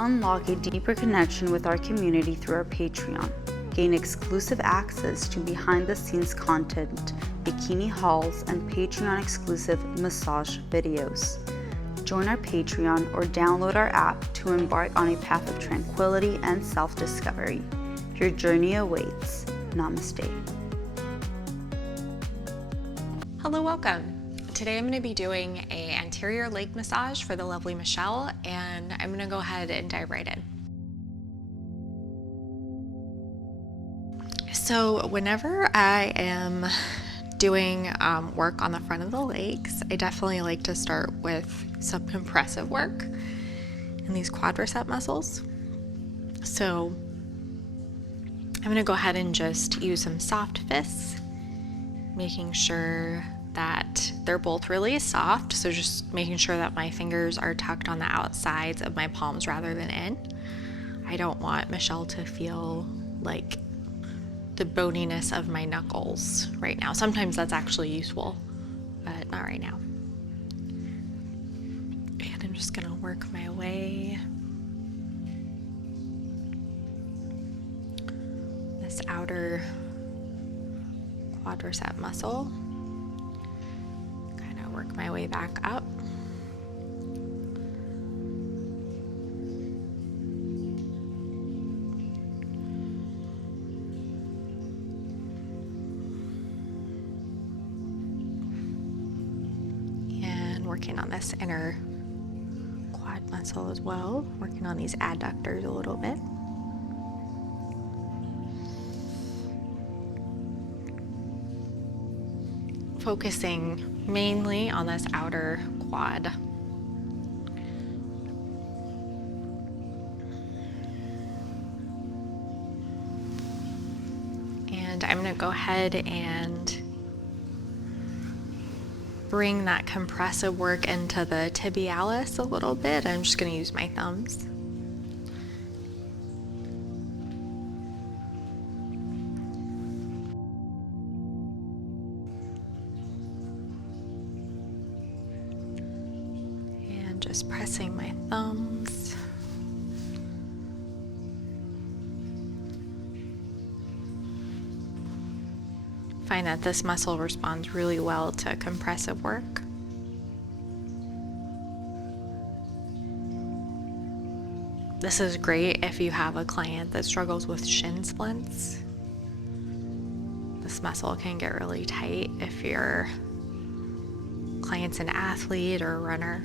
Unlock a deeper connection with our community through our Patreon. Gain exclusive access to behind-the-scenes content, bikini hauls, and Patreon-exclusive massage videos. Join our Patreon or download our app to embark on a path of tranquility and self-discovery. Your journey awaits. Namaste. Hello, welcome. Today I'm going to be doing an anterior leg massage for the lovely Michelle, and I'm going to go ahead and dive right in. So whenever I am doing work on the front of the legs, I definitely like to start with some compressive work in these quadricep muscles. So I'm going to go ahead and just use some soft fists, making sure that they're both really soft. So just making sure that my fingers are tucked on the outsides of my palms rather than in. I don't want Michelle to feel like the boniness of my knuckles right now. Sometimes that's actually useful, but not right now. And I'm just gonna work my way this outer quadricep muscle. Kind of work my way back up. Working on this inner quad muscle as well, working on these adductors a little bit. Focusing mainly on this outer quad. And I'm going to go ahead and bring that compressive work into the tibialis a little bit. I'm just going to use my thumbs. And just pressing my thumbs. Find that this muscle responds really well to compressive work. This is great if you have a client that struggles with shin splints. This muscle can get really tight if your client's an athlete or a runner.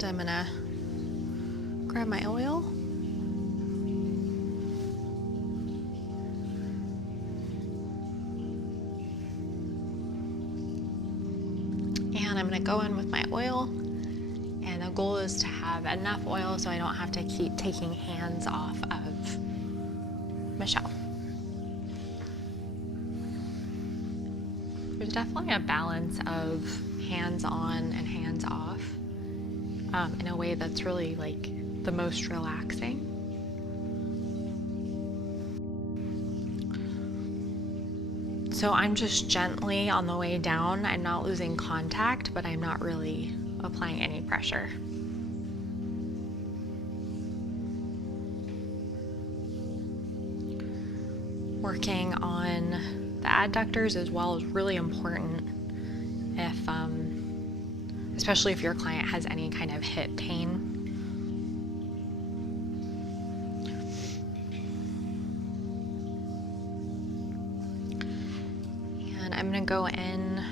I'm gonna grab my oil. And I'm gonna go in with my oil. And the goal is to have enough oil so I don't have to keep taking hands off of Michelle. There's definitely a balance of hands on and hands off. In a way that's really like the most relaxing. So I'm just gently on the way down. I'm not losing contact, but I'm not really applying any pressure. Working on the adductors as well is really important if especially if your client has any kind of hip pain. And I'm going to go in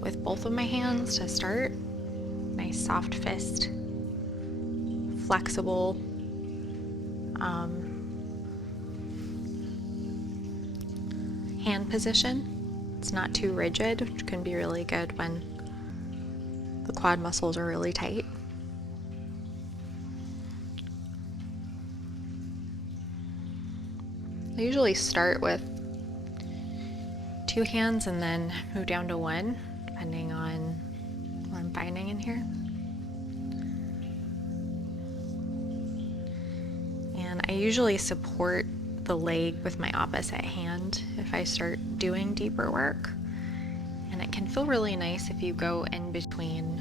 with both of my hands to start. Nice soft fist, flexible. Hand position. It's not too rigid, which can be really good when the quad muscles are really tight. I usually start with 2 hands and then move down to 1, depending on what I'm finding in here. And I usually support the leg with my opposite hand if I start doing deeper work. And it can feel really nice if you go in between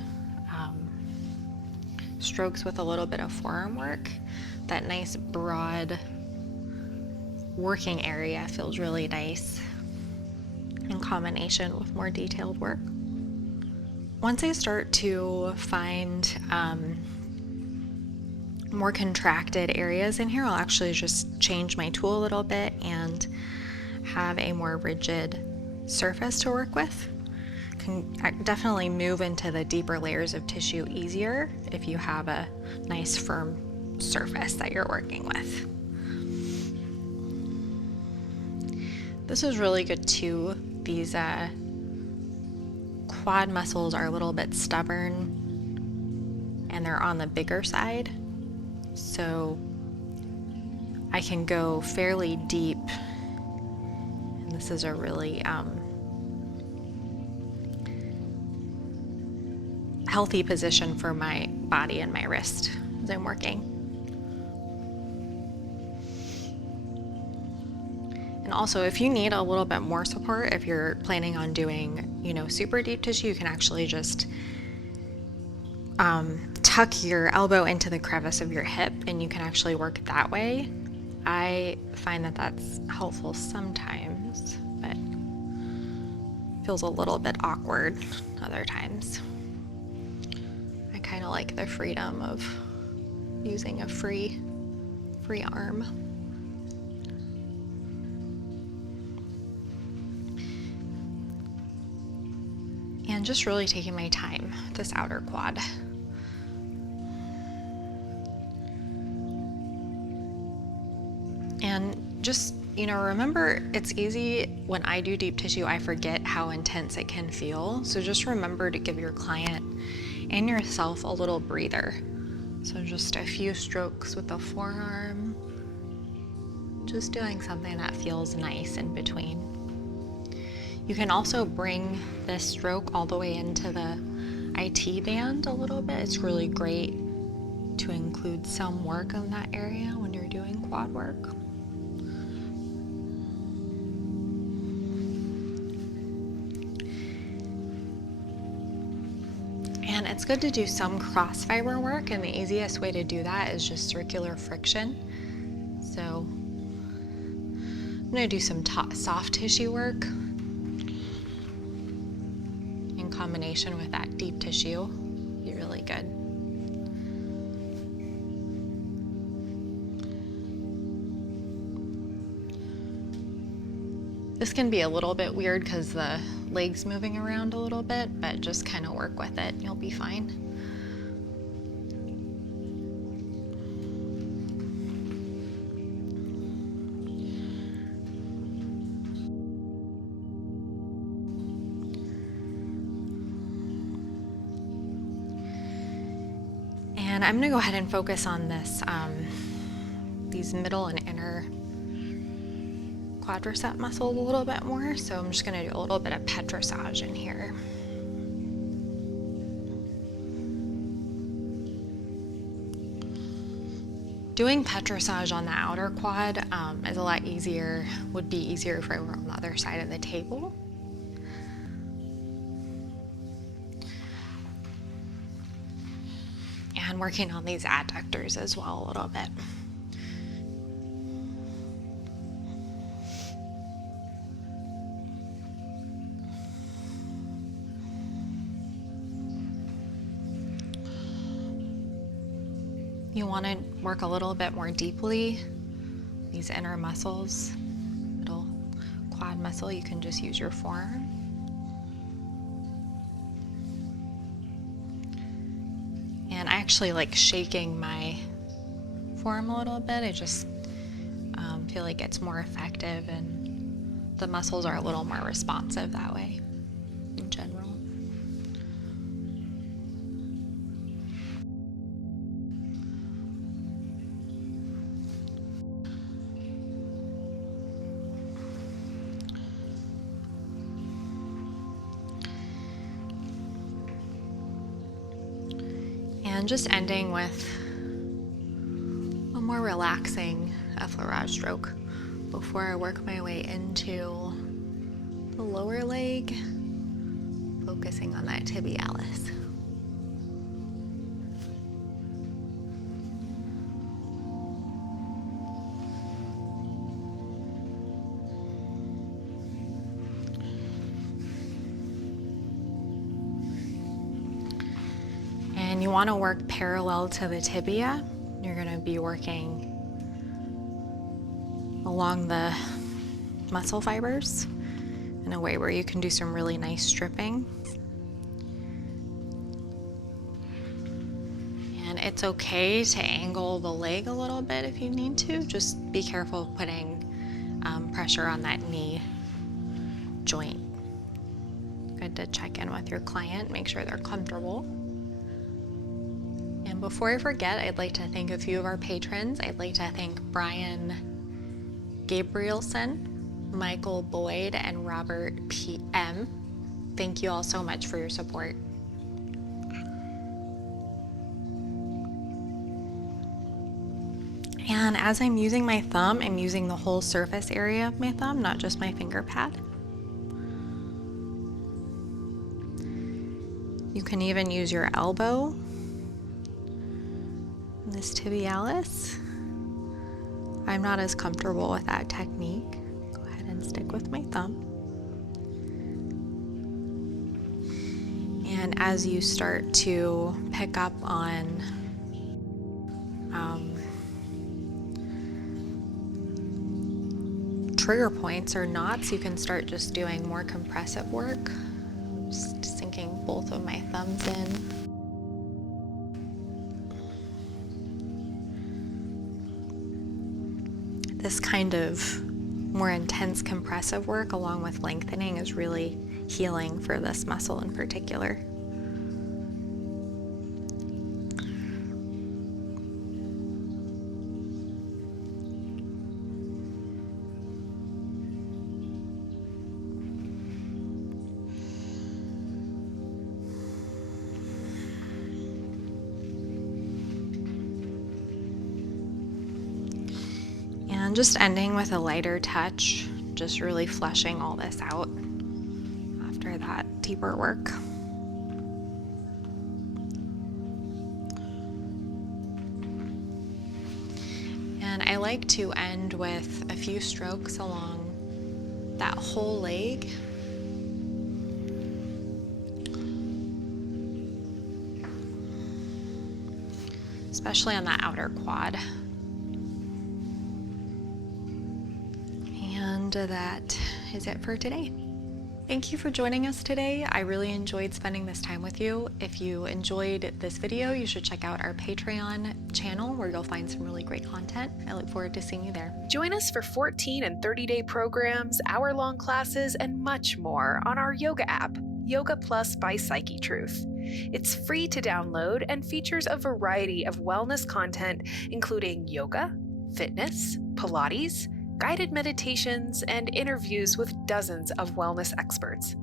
strokes with a little bit of forearm work. That nice broad working area feels really nice in combination with more detailed work. Once I start to find more contracted areas in here, I'll actually just change my tool a little bit and have a more rigid surface to work with. Can definitely move into the deeper layers of tissue easier if you have a nice firm surface that you're working with. This is really good too. These quad muscles are a little bit stubborn and they're on the bigger side, so I can go fairly deep, and this is a really healthy position for my body and my wrist as I'm working. And also, if you need a little bit more support, if you're planning on doing, super deep tissue, you can actually just tuck your elbow into the crevice of your hip and you can actually work that way. I find that that's helpful sometimes, but feels a little bit awkward other times. I kind of like the freedom of using a free arm. And just really taking my time, this outer quad. And just, remember, it's easy when I do deep tissue, I forget how intense it can feel. So just remember to give your client and yourself a little breather. So just a few strokes with the forearm, just doing something that feels nice in between. You can also bring this stroke all the way into the IT band a little bit. It's really great to include some work in that area when you're doing quad work. And it's good to do some cross fiber work, and the easiest way to do that is just circular friction. So I'm going to do some soft tissue work in combination with that deep tissue. Be really good. This can be a little bit weird because the leg's moving around a little bit, but just kind of work with it. You'll be fine. And I'm gonna go ahead and focus on this, these middle and inner quadricep muscles a little bit more. So I'm just gonna do a little bit of petrissage in here. Doing petrissage on the outer quad is a lot easier, would be easier if I were on the other side of the table. And working on these adductors as well a little bit. You want to work a little bit more deeply, these inner muscles, middle quad muscle, you can just use your forearm. And I actually like shaking my forearm a little bit. I just feel like it's more effective and the muscles are a little more responsive that way in general. And just ending with a more relaxing effleurage stroke before I work my way into the lower leg, focusing on that tibialis. And you want to work parallel to the tibia. You're going to be working along the muscle fibers in a way where you can do some really nice stripping. And it's okay to angle the leg a little bit if you need to. Just be careful of putting pressure on that knee joint. Good to check in with your client, make sure they're comfortable. And before I forget, I'd like to thank a few of our patrons. I'd like to thank Brian Gabrielson, Michael Boyd, and Robert P.M. Thank you all so much for your support. And as I'm using my thumb, I'm using the whole surface area of my thumb, not just my finger pad. You can even use your elbow. This tibialis. I'm not as comfortable with that technique. Go ahead and stick with my thumb. And as you start to pick up on trigger points or knots, you can start just doing more compressive work. Just sinking both of my thumbs in. This kind of more intense compressive work along with lengthening is really healing for this muscle in particular. And just ending with a lighter touch, just really fleshing all this out after that deeper work. And I like to end with a few strokes along that whole leg. Especially on that outer quad. And that is it for today. Thank you for joining us today. I really enjoyed spending this time with you. If you enjoyed this video, you should check out our Patreon channel where you'll find some really great content. I look forward to seeing you there. Join us for 14 and 30-day programs, hour-long classes, and much more on our yoga app, Yoga Plus by Psyche Truth. It's free to download and features a variety of wellness content, including yoga, fitness, Pilates, guided meditations, and interviews with dozens of wellness experts.